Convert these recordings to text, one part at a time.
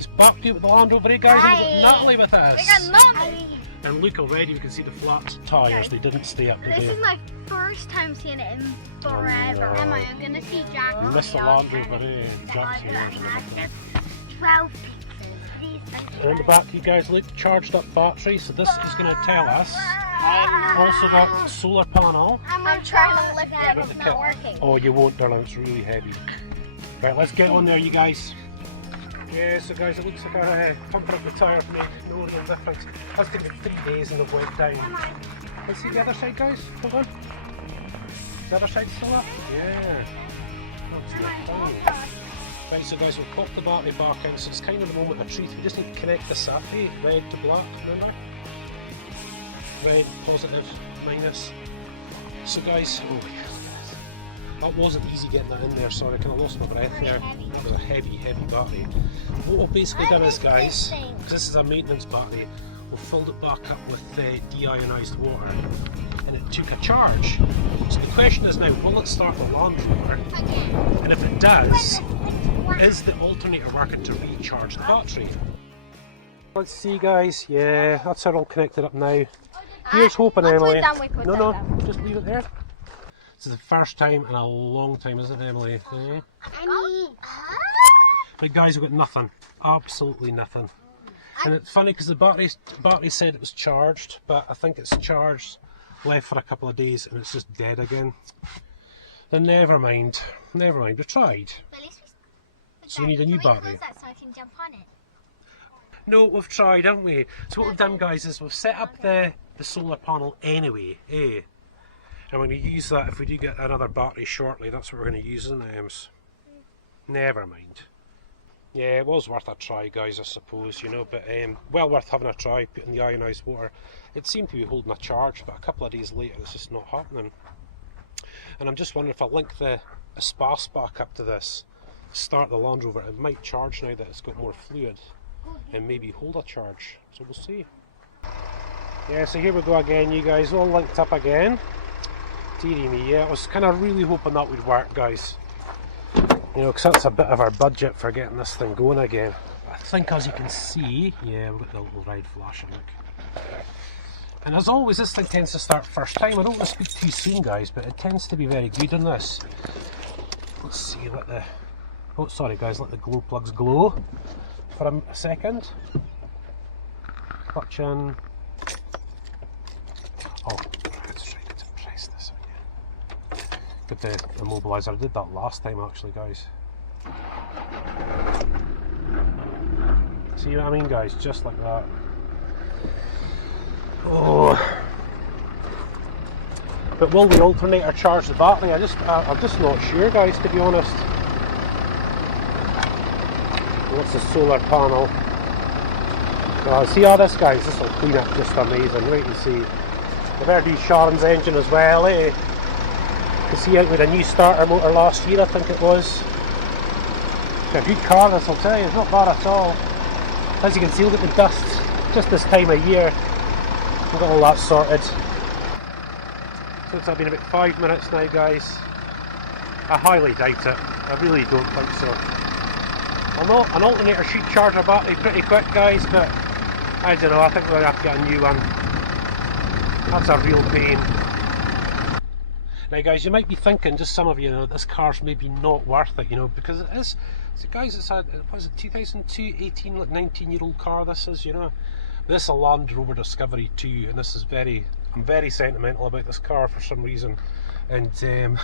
It's Bucky with the Land Rover, guys, and we've got Natalie with us. We got Mum. And look, already we can see the flat tyres, they didn't stay up today. This is my first time seeing it in forever. Oh, no. I'm going to see Jack. You missed the Land Rover, eh? Jack's here. 12 pizzas. And in the back, you guys look, charged up battery, so this is going to tell us. Also got solar panel. I'm trying to lift it, but it's not working. Oh, you won't, darling, it's really heavy. Right, let's get on there, you guys. Yeah, so guys, it looks like our pumping up the tyre made no real difference. That's taken 3 days and they've went down. Let's see the other side, guys. Hold on. The other side still up? Yeah. Not too bad. Right, so guys, we'll pop the battery back in. So it's kind of the moment of truth. We just need to connect the SAPI, red to black, remember? Red, positive, minus. So guys, oh yeah. That wasn't easy getting that in there, sorry, I kind of lost my breath there. That was a heavy, heavy battery. What we've basically done is, guys, because this is a maintenance battery, we've filled it back up with deionised water and it took a charge. So the question is now, will it start the Land Rover? And if it does, is the alternator working to recharge the battery? Let's see, guys, yeah, that's all connected up now. Here's hoping, Emily. No, just leave it there. This is the first time in a long time, isn't it, Emily? Yeah. But guys, we've got nothing. Absolutely nothing. And it's funny because the battery said it was charged, but I think it's charged, left for a couple of days, and it's just dead again. Then never mind. Never mind. We tried. So we need a new battery. So I can jump on it. No, we've tried, haven't we? So what we've done, guys, is we've set up the solar panel anyway, eh? And we're going to use that if we do get another battery shortly. That's what we're going to use in the M's. Never mind. Yeah, it was worth a try, guys, I suppose, you know, but well worth having a try, putting the ionised water. It seemed to be holding a charge, but a couple of days later it's just not happening. And I'm just wondering if I link the spas back up to this, start the Land Rover, it might charge now that it's got more fluid, and maybe hold a charge. So we'll see. Yeah, so here we go again, you guys, all linked up again. Dearie me, yeah, I was kind of really hoping that would work, guys. You know, because that's a bit of our budget for getting this thing going again. I think, as you can see, yeah, we've got the little red flashing, look. And as always, this thing tends to start first time. I don't want to speak too soon, guys, but it tends to be very good in this. Let's see, let the... Oh, sorry, guys, let the glow plugs glow for a second. Clutch in. Oh, let's try to press this again. Get the immobiliser. I did that last time, actually, guys. See what I mean, guys? Just like that. Oh. But will the alternator charge the battery? I'm just not sure, guys, to be honest. What's the solar panel? See all this, guys, this will clean up just amazing. Wait and see. I've heard use Sharon's engine as well, eh? You see out with a new starter motor last year, I think it was. It's a good car, this, I'll tell you, it's not bad at all. As you can see, look at the dust, just this time of year. We've got all that sorted. So it's been about 5 minutes now, guys. I highly doubt it, I really don't think so. Well, an alternator should charge a battery pretty quick, guys, but I don't know, I think we're going to have to get a new one. That's a real pain. Now, guys, you might be thinking, just some of you know, this car's maybe not worth it, you know, because it is. So, guys, it's a, was it 2002, 18, like 19-year-old car this is, you know. This is a Land Rover Discovery 2, and this is I'm very sentimental about this car for some reason. And I'm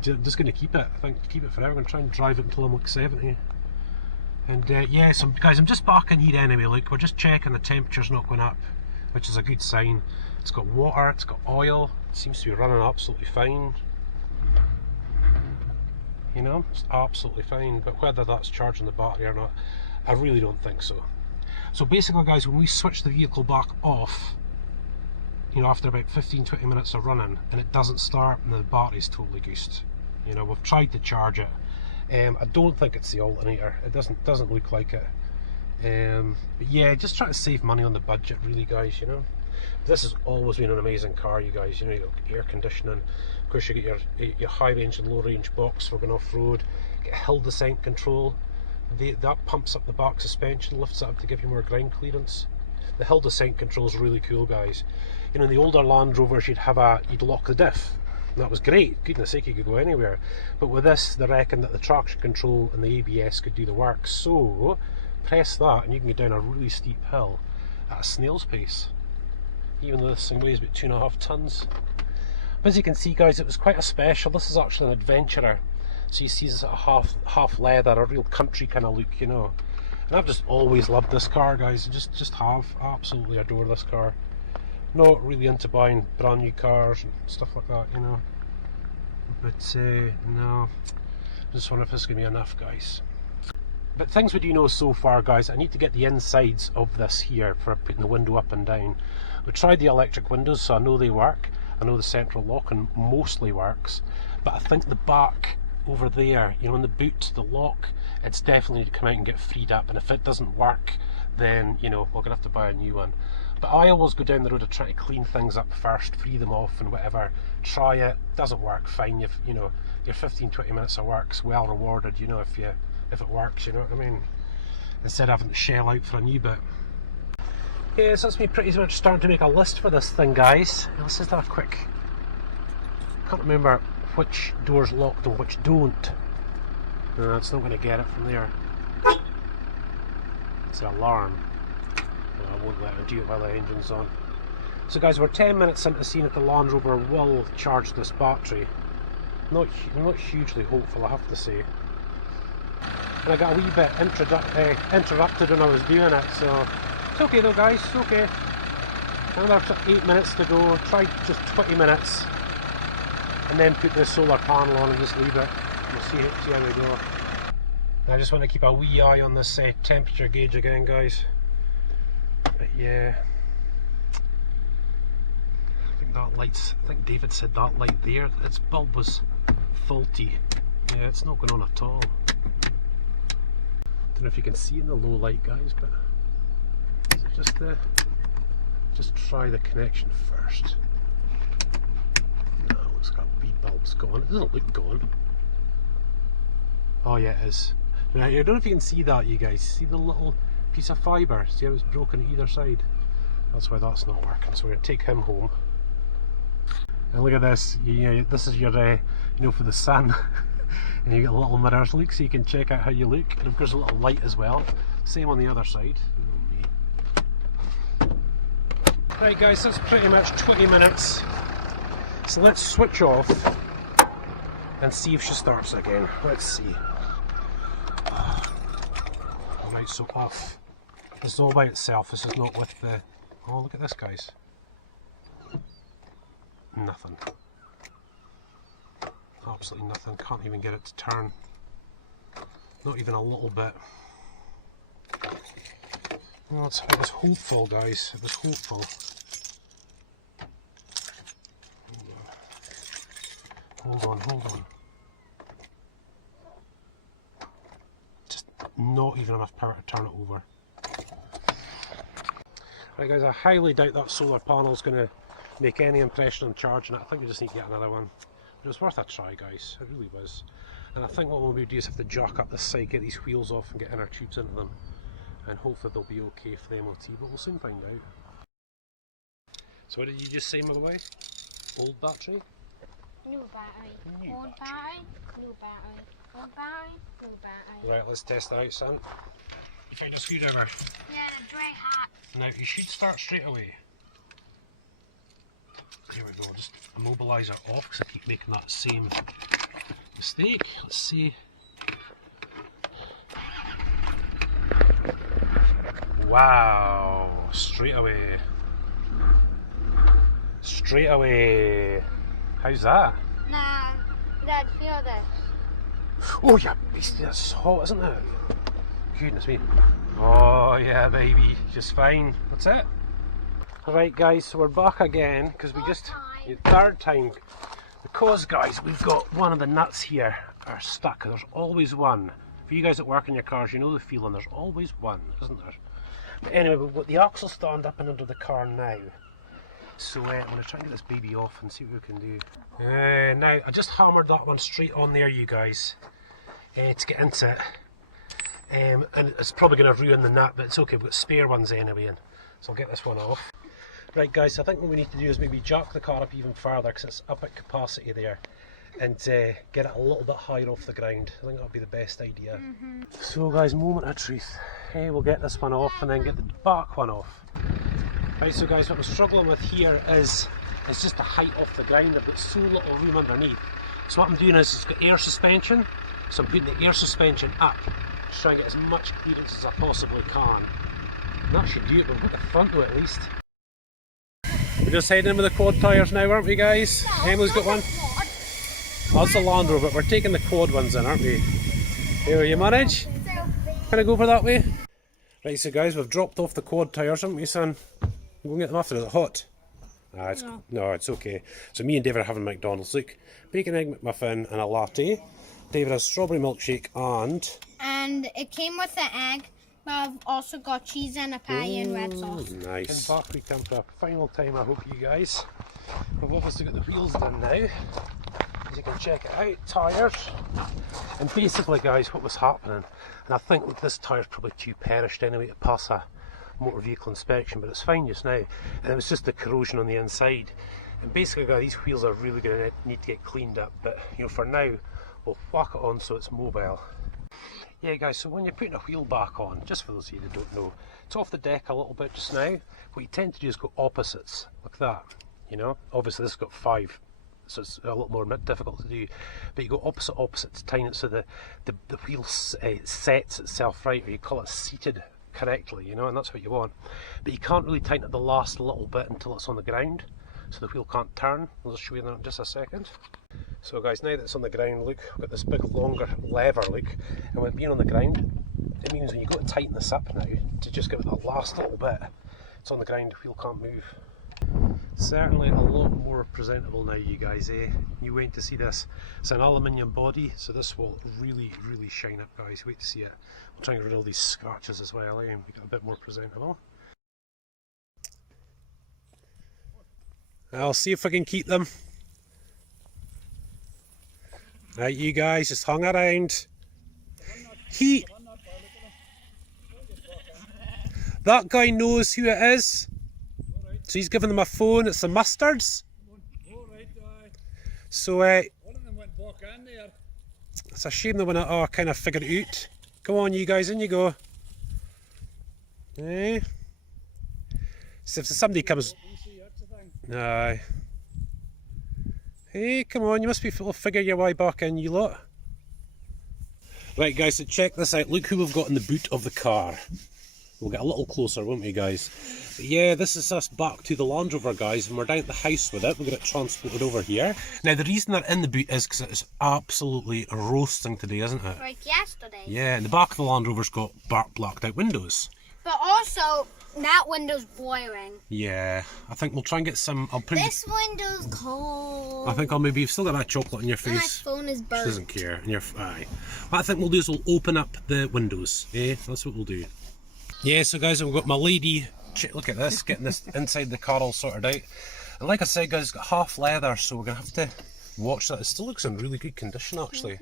just going to keep it, I think, keep it forever. I'm going to try and drive it until I'm like 70. And yeah, so guys, I'm just back in here anyway. Look, we're just checking the temperature's not going up, which is a good sign. It's got water, it's got oil, it seems to be running absolutely fine. You know, it's absolutely fine, but whether that's charging the battery or not, I really don't think so. So basically, guys, when we switch the vehicle back off, you know, after about 15-20 minutes of running, and it doesn't start and the battery's totally goosed. You know, we've tried to charge it. I don't think it's the alternator. It doesn't look like it. But yeah, just try to save money on the budget, really, guys. You know, this has always been an amazing car, you guys. You know, you've got air conditioning. Of course, you get your high range and low range box for going off road. Get hill descent control. that pumps up the back suspension, lifts it up to give you more ground clearance. The hill descent control is really cool, guys. You know, in the older Land Rovers you'd lock the diff, and that was great, goodness sake, you could go anywhere. But with this, they reckon that the traction control and the ABS could do the work, so press that and you can go down a really steep hill at a snail's pace, even though this thing weighs about 2.5 tons. But as you can see, guys, it was quite a special. This is actually an adventurer, so you see this sort of half leather, a real country kind of look, you know. And I've just always loved this car, guys. I absolutely adore this car. Not really into buying brand new cars and stuff like that, you know. But no, I just wonder if this is going to be enough, guys. But things we do know so far, guys, I need to get the insides of this here for putting the window up and down. We tried the electric windows, so I know they work. I know the central locking mostly works, but I think the back over there, you know, in the boot, the lock, it's definitely need to come out and get freed up, and if it doesn't work, then, you know, we're going to have to buy a new one. But I always go down the road of trying to clean things up first, free them off and whatever, try it, doesn't work, fine, you know, your 15-20 minutes of work's well rewarded, you know, if it works, you know what I mean, instead of having to shell out for a new bit. Yeah, so that's me pretty much starting to make a list for this thing, guys. Let's just have a quick, can't remember which door's locked and which don't. No, it's not going to get it from there. It's an alarm. No, I won't let it do it while the engine's on. So guys, we're 10 minutes into seeing if the Land Rover will charge this battery. Not hugely hopeful, I have to say. And I got a wee bit interrupted when I was doing it, so it's okay though, guys, it's okay. Another 8 minutes to go, try just 20 minutes, and then put the solar panel on and just leave it. We'll see how we go. I just want to keep a wee eye on this temperature gauge again, guys. But yeah, I think David said that light there, its bulb was faulty. Yeah, it's not going on at all. Don't know if you can see in the low light, guys, but just try the connection first. No, it's got bead bulbs going. It doesn't look gone. Oh yeah, it is. Now, I don't know if you can see that, you guys. See the little piece of fibre? See how it's broken at either side? That's why that's not working. So we're going to take him home. And look at this. This is your, you know, for the sun. And you get little mirrors, look, so you can check out how you look. And of course a little light as well. Same on the other side. Right guys, that's pretty much 20 minutes. So let's switch off and see if she starts again. Let's see. Right, so off. This is all by itself. This is not with the... Oh, look at this, guys. Nothing. Absolutely nothing. Can't even get it to turn. Not even a little bit. Well, it was hopeful, guys. It was hopeful. Hold on. Just not even enough power to turn it over. Right guys, I highly doubt that solar panel is going to make any impression on charging it. I think we just need to get another one. But it was worth a try, guys. It really was. And I think what we'll do is have to jack up this side, get these wheels off and get inner tubes into them. And hopefully they'll be okay for the MOT, but we'll soon find out. So what did you just say, my boy? Old battery? New battery. Old battery. New battery. Old battery. New battery. Right, let's test that out, son. You found a screwdriver? Yeah, the dry hat. Now, you should start straight away. Here we go, just immobilise it off because I keep making that same mistake. Let's see. Wow, straight away. Straight away. How's that? Nah, Dad, feel this. Oh yeah, beastie, that's hot, isn't it? Goodness me. Oh yeah, baby, just fine. That's it. Alright guys, so we're back again because we just... Third time. Because guys, we've got one of the nuts here are stuck. There's always one. For you guys that work in your cars, you know the feeling. There's always one, isn't there? But anyway, we've got the axle stand up and under the car now. So I'm going to try and get this baby off and see what we can do. Now, I just hammered that one straight on there, you guys, to get into it. and it's probably going to ruin the nut, but it's okay, we've got spare ones anyway in. So I'll get this one off. Right guys, I think what we need to do is maybe jack the car up even further because it's up at capacity there, and get it a little bit higher off the ground. I think that'll be the best idea. So guys, moment of truth. Hey, we'll get this one off and then get the back one off. Right, so guys, what I'm struggling with here is just the height off the ground. I've got so little room underneath. So what I'm doing is it's got air suspension, so I'm putting the air suspension up to try and get as much clearance as I possibly can. And that should do it, but we've got the front though at least. We're just heading in with the quad tyres now, aren't we guys? Emily's got one. That's the Land Rover, but we're taking the quad ones in, aren't we? Here, you manage? Can I go for that way? Right, so guys, we've dropped off the quad tyres, haven't we, son? We'll get them after. Is it hot? No, it's okay. So me and David are having McDonald's. Look, bacon, egg McMuffin and a latte. David has strawberry milkshake and... And it came with the egg, but I've also got cheese and a pie and red sauce. Nice. And back we come for a final time, I hope you guys. We've obviously got the wheels done now. As you can check it out, tyres. And basically guys, what was happening, and I think look, this tyre's probably too perished anyway to pass a motor vehicle inspection, but it's fine just now, and it was just the corrosion on the inside. And basically guys, these wheels are really going to need to get cleaned up, but you know, for now we'll whack it on so it's mobile. Yeah guys, so when you're putting a wheel back on, just for those of you that don't know, it's off the deck a little bit just now. What you tend to do is go opposites, like that, you know. Obviously this has got 5, so it's a little more difficult to do, but you go opposite to tighten it so the wheel sets itself right, or you call it seated correctly, you know, and that's what you want. But you can't really tighten it the last little bit until it's on the ground, so the wheel can't turn. I'll just show you that in just a second. So guys, now that it's on the ground, look, we've got this big longer lever, look, and with being on the ground, it means when you go to tighten this up now, to just give it that last little bit, it's on the ground, the wheel can't move. Certainly a lot more presentable now, you guys, eh? You wait to see this. It's an aluminium body, so this will really, really shine up, guys. Wait to see it. We'll try and get rid of all these scratches as well, eh? And make it a bit more presentable. I'll see if I can keep them. Right, you guys, just hung around. That guy knows who it is. So he's giving them a phone. It's the Mustards. So one of them went back in there. It's a shame they want to kind of figure it out. Come on, you guys, in you go. Eh? So if somebody comes, aye. Hey, come on, you must be able to figure your way back in, you lot. Right, guys, so check this out. Look who we've got in the boot of the car. We'll get a little closer, won't we, guys? But yeah, this is us back to the Land Rover, guys, and we're down at the house with it. We'll get it transported over here. Now, the reason they're in the boot is because it's absolutely roasting today, isn't it? Like yesterday. Yeah, and the back of the Land Rover's got blacked out windows. But also, that window's boiling. Yeah, I think we'll try and get some... This window's cold. I think you've still got that chocolate in your face. My phone is burnt. She doesn't care. And aye. What I think we'll do is we'll open up the windows. Eh? That's what we'll do. Yeah, so guys, we've got my lady, look at this, getting this inside the car all sorted out. And like I said, guys, it's got half leather, so we're going to have to watch that. It still looks in really good condition, actually.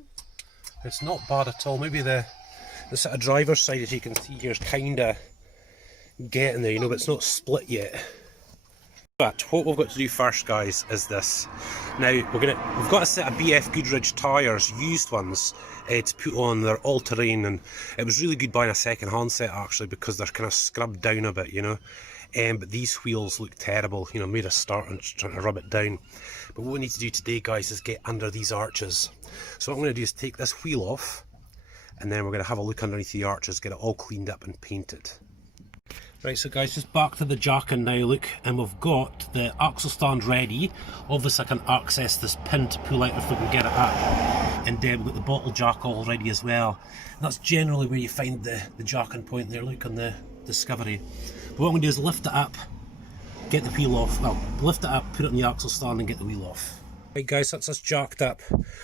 It's not bad at all. Maybe the sort of driver's side, as you can see here, is kind of getting there, you know, but it's not split yet. But what we've got to do first, guys, is this. Now, we've got a set of BF Goodrich tyres, used ones, to put on. They're all-terrain, and it was really good buying a second-hand set, actually, because they're kind of scrubbed down a bit, you know. But these wheels look terrible, you know, made us start and trying to rub it down. But what we need to do today, guys, is get under these arches. So what I'm going to do is take this wheel off, and then we're going to have a look underneath the arches, get it all cleaned up and painted. Right, so guys, just back to the jacking now, look, and we've got the axle stand ready. Obviously I can access this pin to pull out if we can get it up. And we've got the bottle jack all ready as well. And that's generally where you find the jacking point there, look, on the Discovery. But what I'm going to do is lift it up, get the wheel off, well, lift it up, put it on the axle stand and get the wheel off. Right guys, that's us jacked up.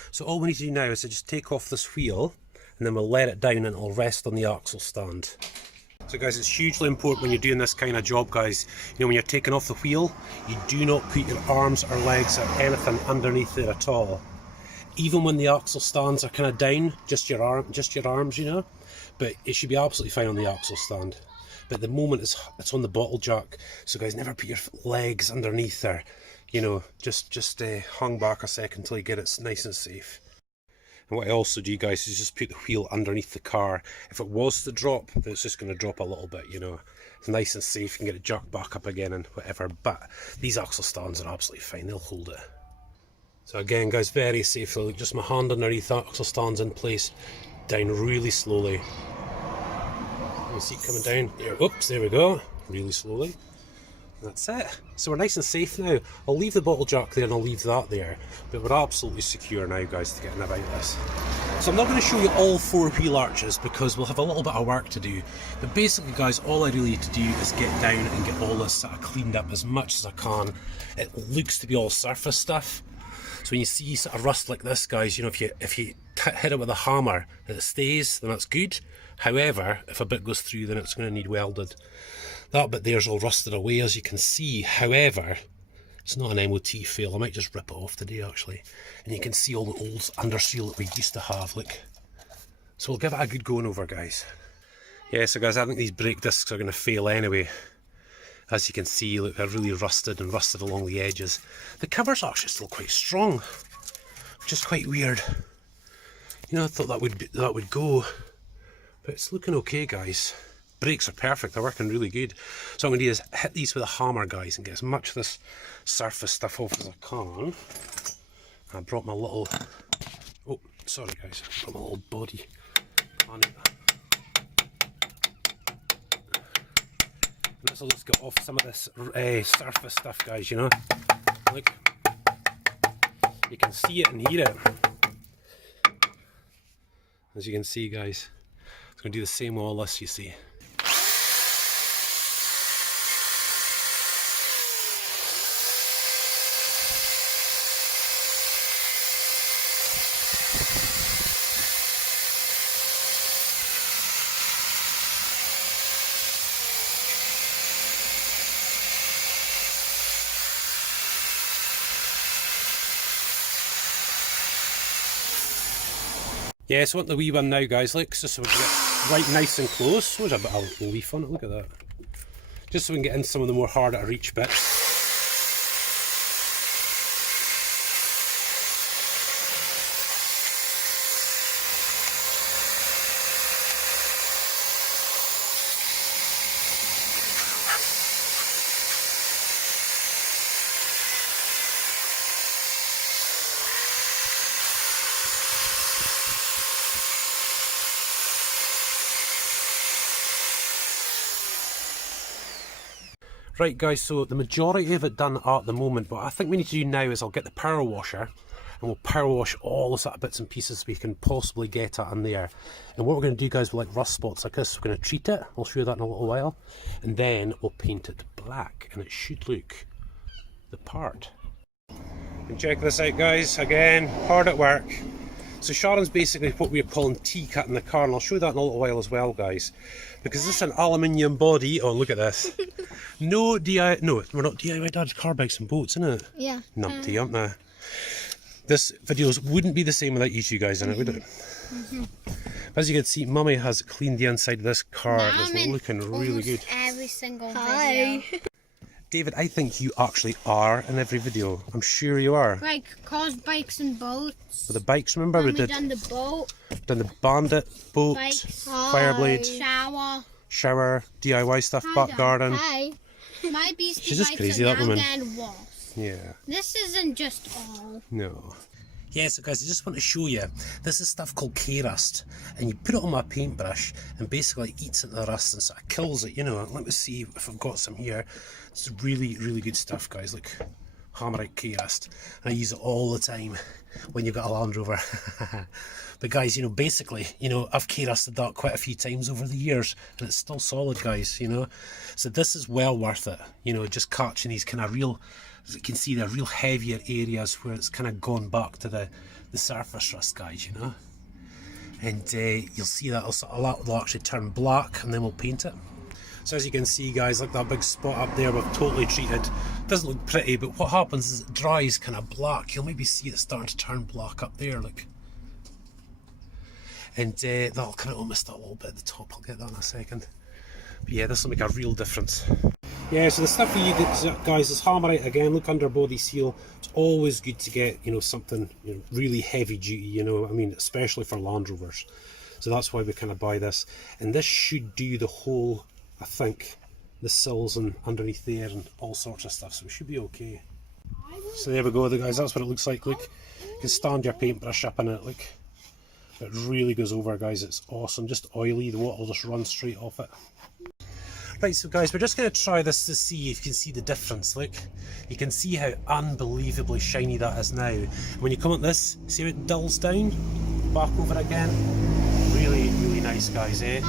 So all we need to do now is to just take off this wheel, and then we'll let it down and it'll rest on the axle stand. So guys, it's hugely important when you're doing this kind of job, guys, you know, when you're taking off the wheel, you do not put your arms or legs or anything underneath there at all. even when the axle stands are kind of down, just your arms, you know. But it should be absolutely fine on the axle stand. But at the moment it's on the bottle jack, so guys, never put your legs underneath there, you know, just hang back a second until you get it nice and safe. And what I also do, guys, is just put the wheel underneath the car. If it was to drop, then it's just going to drop a little bit, you know. It's nice and safe, you can get it jerked back up again and whatever, but these axle stands are absolutely fine, they'll hold it. So again, guys, very safely, like just my hand underneath the axle stands in place, down really slowly. You see it coming down, yeah, oops, there we go, really slowly. That's it. So we're nice and safe now. I'll leave the bottle jack there and I'll leave that there, but we're absolutely secure now, guys, to getting about this. So I'm not going to show you all 4 wheel arches because we'll have a little bit of work to do, but basically, guys, all I really need to do is get down and get all this sort of cleaned up as much as I can. It looks to be all surface stuff, so when you see sort of rust like this, guys, you know, if you hit it with a hammer and it stays, then that's good. However, if a bit goes through, then it's going to need welded. That bit there's all rusted away, as you can see. However, it's not an MOT fail. I might just rip it off today, actually. And you can see all the old underseal that we used to have, look. So we'll give it a good going over, guys. Yeah, so guys, I think these brake discs are going to fail anyway. As you can see, look, they're really rusted and rusted along the edges. The cover's actually still quite strong, which is quite weird. You know, I thought that would go, but it's looking okay, guys. Brakes are perfect, they're working really good. So what I'm going to do is hit these with a hammer, guys, and get as much of this surface stuff off as I can. I brought my little, oh, sorry guys, I brought my little body on it. And this will just get off some of this surface stuff, guys, you know. Look, you can see it and hear it. As you can see, guys, it's going to do the same with all this, you see. Yeah, so I want the wee one now, guys, look, just so we can get right nice and close. There's a bit of leaf on it, look at that. Just so we can get in some of the more harder to reach bits. Right, guys, so the majority of it done at the moment, but I think we need to do now is I'll get the power washer and we'll power wash all the sort of bits and pieces we can possibly get at in there. And what we're going to do, guys, with like rust spots like this, we're going to treat it, I'll show you that in a little while, and then we'll paint it black and it should look the part. And check this out, guys, again, hard at work. So Sharon's basically what we're calling T-cutting the car, and I'll show you that in a little while as well, guys. Because this is an aluminium body. Oh, look at this. No, we're not DIY Dad's car, bikes and boats, innit? Yeah. Numpty, aren't they? This videos wouldn't be the same without you guys in it, would it? As you can see, Mummy has cleaned the inside of this car. It's looking really good. Every single video. David, I think you actually are in every video. I'm sure you are. Like cars, bikes and boats. With the bikes, remember we did? Done the boat. Done the bandit, boat, Bikes, Fireblade, shower, DIY stuff, back garden. Hey, my beastie She's just bikes crazy, are that now woman. getting worse. Yeah. This isn't just all. No. Yeah, so guys, I just want to show you, this is stuff called K-Rust, and you put it on my paintbrush and basically it eats into the rust and sort of kills it, you know. Let me see if I've got some here. It's really, really good stuff, guys. Look, Hammerite K-Rust, and I use it all the time when you've got a Land Rover. But guys, you know, basically, you know, I've K-Rusted that quite a few times over the years and it's still solid, guys, you know. So this is well worth it, you know, just catching these kind of real, as you can see, they're real heavier areas where it's kind of gone back to the surface rust, guys, you know. And you'll see that a lot will actually turn black and then we'll paint it. So as you can see, guys, like that big spot up there we've totally treated. Doesn't look pretty, but what happens is it dries kind of black. You'll maybe see it starting to turn black up there, look. And that'll kind of almost a little bit at the top. I'll get that in a second. But yeah, this will make a real difference. Yeah, so the stuff for you guys is Hammerite again. Look, under body seal. It's always good to get, you know, something, you know, really heavy duty, you know, I mean, especially for Land Rovers. So that's why we kind of buy this. And this should do the whole, I think, the sills and underneath there and all sorts of stuff. So it should be okay. So there we go, guys. That's what it looks like. Look, you can stand your paintbrush up in it. Look, it really goes over, guys. It's awesome. Just oily. The water will just run straight off it. Right, so guys, we're just going to try this to see if you can see the difference. Look, you can see how unbelievably shiny that is now. When you come at this, see how it dulls down? Back over again. Really, really nice, guys, eh?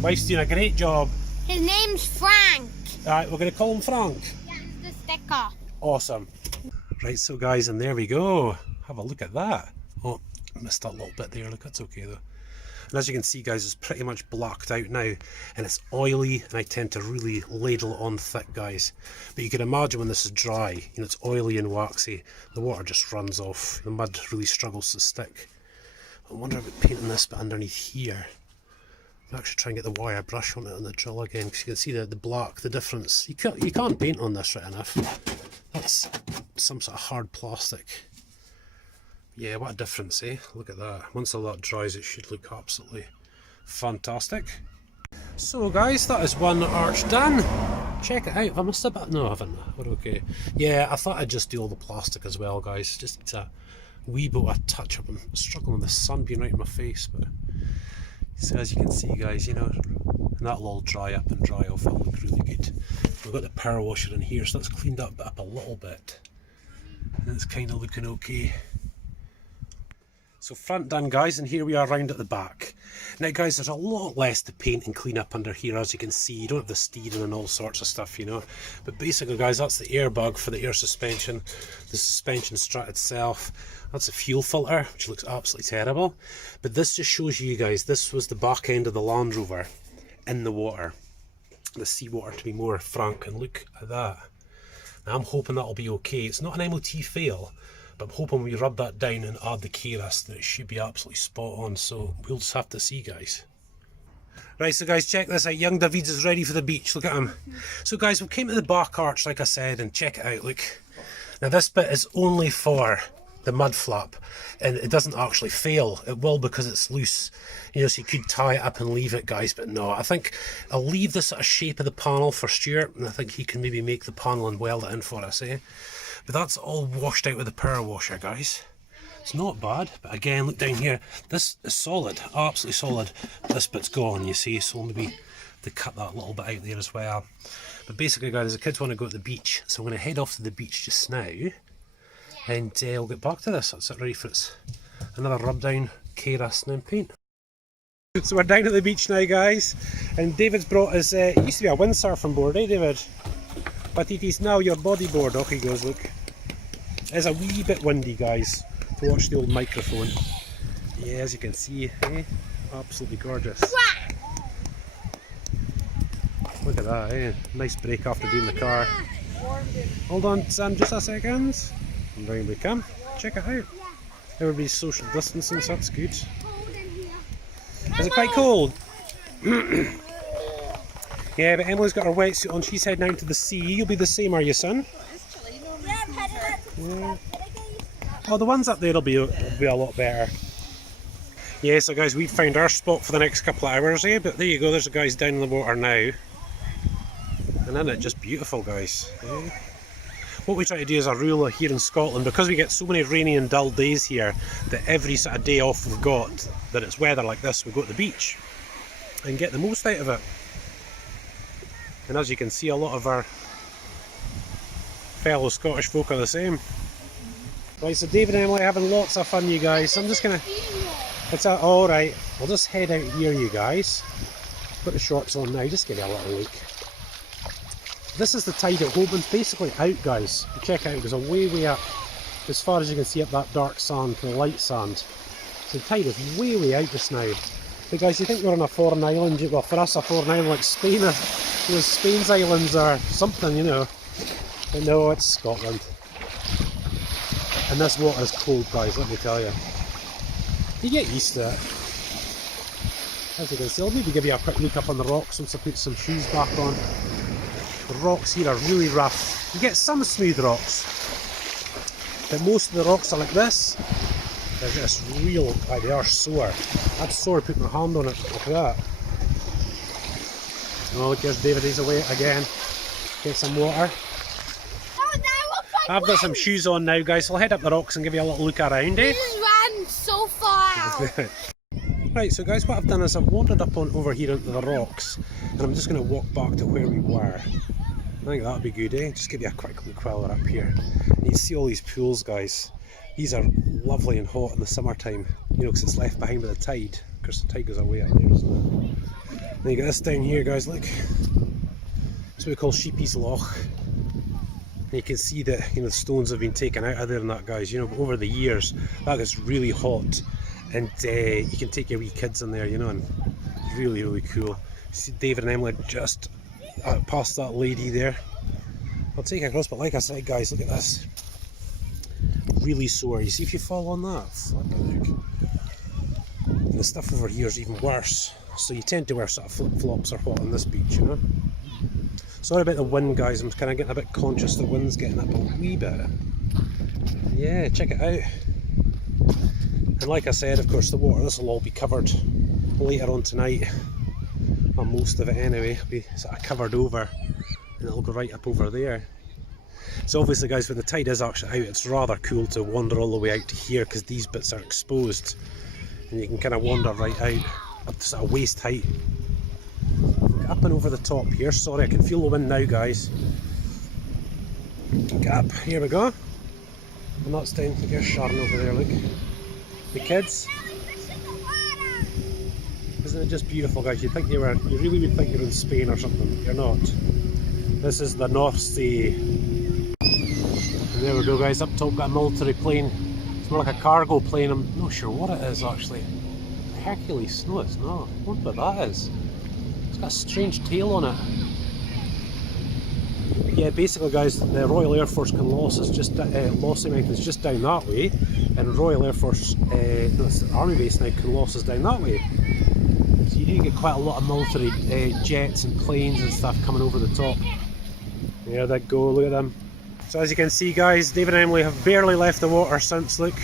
Wife's doing a great job. His name's Frank. Alright, we're going to call him Frank. That's the sticker. Awesome. Right, so guys, and there we go. Have a look at that. Oh, missed that little bit there. Look, that's okay though. And as you can see, guys, it's pretty much blacked out now, and it's oily, and I tend to really ladle it on thick, guys. But you can imagine when this is dry, you know, it's oily and waxy, the water just runs off, the mud really struggles to stick. I wonder about painting this bit underneath here. I'll actually try and get the wire brush on it on the drill again, because you can see the black, the difference. You can't paint on this right enough. That's some sort of hard plastic. Yeah, what a difference, eh? Look at that. Once all that dries, it should look absolutely fantastic. So guys, that is one arch done. Check it out. Have I missed a bit? No, I haven't. We're okay. Yeah, I thought I'd just do all the plastic as well, guys. Just needs a wee bit of touch up. I'm struggling with the sun being right in my face, but so as you can see, guys, you know, and that'll all dry up and dry off. That'll look really good. We've got the power washer in here, so that's cleaned up a little bit. And it's kind of looking okay. So front done, guys, and here we are round at the back. Now guys, there's a lot less to paint and clean up under here, as you can see. You don't have the steering and all sorts of stuff, you know. But basically, guys, that's the airbag for the air suspension, the suspension strut itself. That's a fuel filter, which looks absolutely terrible. But this just shows you guys, this was the back end of the Land Rover in the water. The seawater, to be more frank, and look at that. Now I'm hoping that'll be okay. It's not an MOT fail, but I'm hoping when we rub that down and add the K-rest that it should be absolutely spot on, so we'll just have to see, guys. Right, so guys, check this out. Young Davids is ready for the beach. Look at him. So guys, we came to the back arch, like I said, and check it out. Look. Now this bit is only for the mud flap, and it doesn't actually fail. It will because it's loose, you know, so you could tie it up and leave it, guys, but no, I think I'll leave the sort of shape of the panel for Stuart, and I think he can maybe make the panel and weld it in for us, eh? But that's all washed out with the power washer, guys. It's not bad, but again, look down here. This is solid, absolutely solid. This bit's gone, you see, so maybe to cut that little bit out there as well. But basically, guys, the kids want to go to the beach, so I'm going to head off to the beach just now, and I'll get back to this. That's it, ready for its another rub down, K-rest and paint. So we're down at the beach now, guys, and David's brought us, it used to be a windsurfing board, eh David? But it is now your bodyboard. Off he goes, look. It's a wee bit windy, guys, to watch the old microphone. Yeah, as you can see, eh? Absolutely gorgeous. Look at that, eh? Nice break after being in the car. Hold on, Sam, just a second. And down we come. Check it out. Everybody's social distancing, so that's good. Is it quite cold? Yeah, but Emily's got her wetsuit on. She's heading out to the sea. You'll be the same, are you, son? Yeah. Oh, the ones up there will be a lot better. Yeah, so guys, we've found our spot for the next couple of hours, eh? But there you go, there's the guys down in the water now. And isn't it just beautiful, guys? Eh? What we try to do as a rule here in Scotland, because we get so many rainy and dull days here, that every sort of day off we've got, that it's weather like this, we go to the beach and get the most out of it. And as you can see, a lot of our fellow Scottish folk are the same. Right, so David and Emily are having lots of fun, you guys. So I'm just gonna, alright, I'll just head out here, you guys. Put the shorts on now, just give you a little look. This is the tide at Holman's basically out, guys. Check out, it goes way up, as far as you can see up that dark sand, the light sand. So the tide is way out just now. But guys, you think we're on a foreign island? Well, for us a foreign island like Spain, those Spain's islands or something, you know. But no, it's Scotland. And this water is cold, guys, let me tell you. You get used to it. As you can see, I'll maybe give you a quick look up on the rocks once I put some shoes back on. The rocks here are really rough. You get some smooth rocks, but most of the rocks are like this. They're just real, like they are sore. That's sore putting my hand on it, like that. Oh, look, there's David, he's away again. Get some water. I've got some shoes on now, guys, so I'll head up the rocks and give you a little look around, eh? This ran so far. Right, so guys, what I've done is I've wandered up on over here into the rocks, and I'm just going to walk back to where we were. I think that'll be good, eh? Just give you a quick look while we're up here. And you can see all these pools, guys. These are lovely and hot in the summertime, you know, because it's left behind by the tide. Of course, the tide goes away out there, isn't it? Then you get this down here, guys, look. It's what we call Sheepy's Loch. And you can see that, you know, the stones have been taken out of there and that, guys. You know, over the years, that gets really hot. And you can take your wee kids in there, you know, and it's really, really cool. You see David and Emily just past that lady there. I'll take it across, but like I said, guys, look at this. Really sore. You see if you fall on that? Flip it, look. And the stuff over here is even worse. So you tend to wear sort of flip-flops or what on this beach, you know. Sorry about the wind, guys. I'm kind of getting a bit conscious the wind's getting up a wee bit. Yeah, check it out. And like I said, of course, the water, this will all be covered later on tonight. Well, most of it anyway, will be sort of covered over, and it'll go right up over there. So obviously, guys, when the tide is actually out, it's rather cool to wander all the way out to here, because these bits are exposed, and you can kind of wander right out up to sort of waist height. Up and over the top here. Sorry, I can feel the wind now, guys. Get up, here we go. And that's down, there's Sharon over there, look. The kids. Isn't it just beautiful, guys? You really would think you're in Spain or something. You're not. This is the North Sea. And there we go, guys, up top got a military plane. It's more like a cargo plane. I'm not sure what it is actually. Hercules? No, it's not. I wonder what that is. It's got a strange tail on it. Yeah, basically, guys, the Royal Air Force Loss is just Lossiemouth is just down that way, and Royal Air Force, no, it's the Army base now, Loss is down that way. So you do get quite a lot of military jets and planes and stuff coming over the top. There they go, look at them. So as you can see, guys, David and Emily have barely left the water since, look.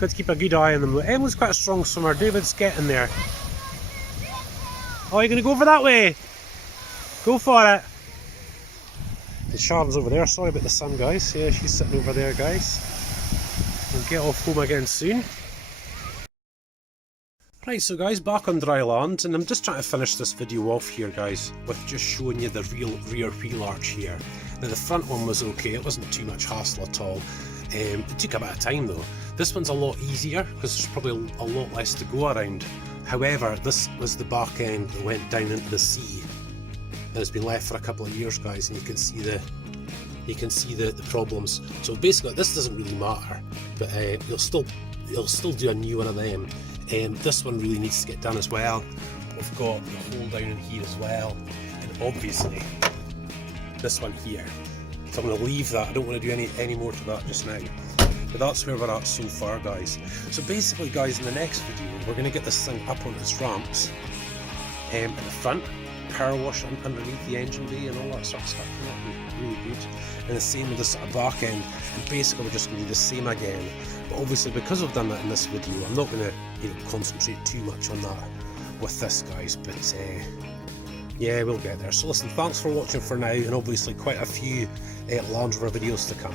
Got to keep a good eye on them. Emily's quite a strong swimmer, David's getting there. Oh, you're going to go over that way? Go for it. And Sharon's over there, sorry about the sun, guys. Yeah, she's sitting over there, guys. We'll get off home again soon. Right, so guys, back on dry land, and I'm just trying to finish this video off here, guys, with just showing you the real rear wheel arch here. Now the front one was okay, it wasn't too much hassle at all. It took a bit of time though. This one's a lot easier, because there's probably a lot less to go around. However, this was the back end that went down into the sea. And it's been left for a couple of years, guys, and you can see the problems. So basically, this doesn't really matter, but you'll still do a new one of them. This one really needs to get done as well. We've got the hole down in here as well, and obviously this one here. So I'm going to leave that. I don't want to do any more to that just now. But that's where we're at so far, guys. So basically, guys, in the next video, we're going to get this thing up on its ramps at the front. Power wash underneath the engine bay and all that sort of stuff, and that'd be really good. And the same with this sort of back end, and basically we're just going to do the same again. But obviously, because I've done that in this video, I'm not going to concentrate too much on that with this, guys. But yeah, we'll get there. So listen, thanks for watching for now, and obviously quite a few Land Rover videos to come.